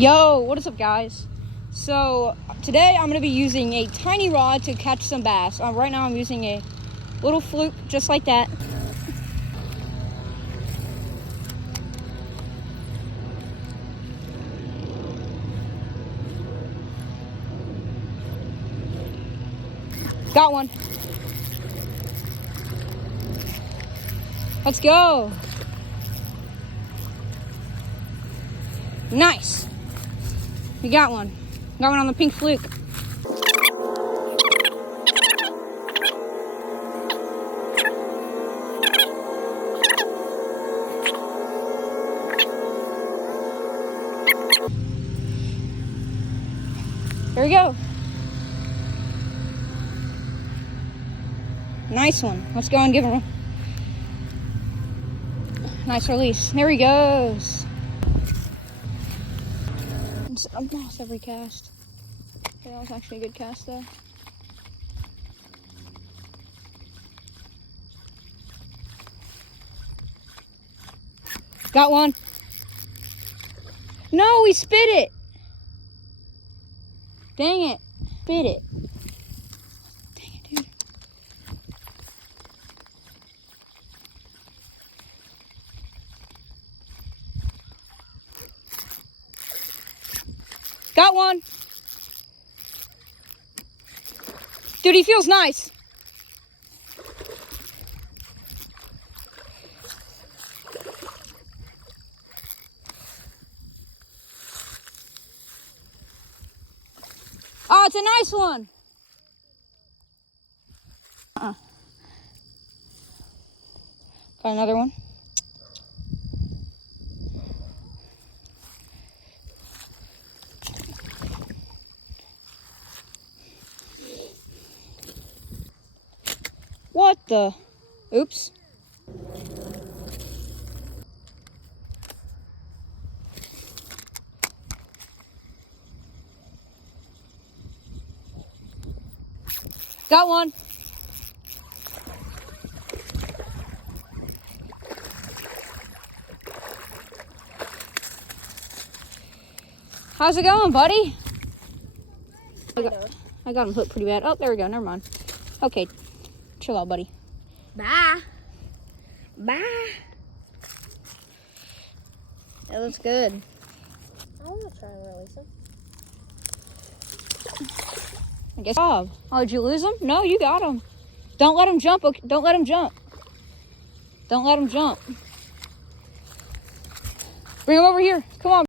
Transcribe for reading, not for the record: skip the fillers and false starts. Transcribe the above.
Yo, what is up, guys? So today I'm going to be using a tiny rod to catch some bass. Right now I'm using a little fluke just like that. Got one. Let's go. Nice. We got one. Got one on the pink fluke. There we go. Nice one. Let's go and give him a nice release. There he goes. I've lost every cast. Okay, that was actually a good cast though. Got one. No, he spit it. Dang it. Spit it. Dang it, dude. Got one. Dude, he feels nice. Oh, it's a nice one. Got another one. What the? Oops. Got one. How's it going, buddy? I got him hooked pretty bad. Oh, there we go. Never mind. Okay. Chill out, buddy. Bye. Bye. That looks good. I'm gonna try and release him. I guess. Oh, did you lose him? No, you got him. Don't let him jump. Okay? Don't let him jump. Don't let him jump. Bring him over here. Come on.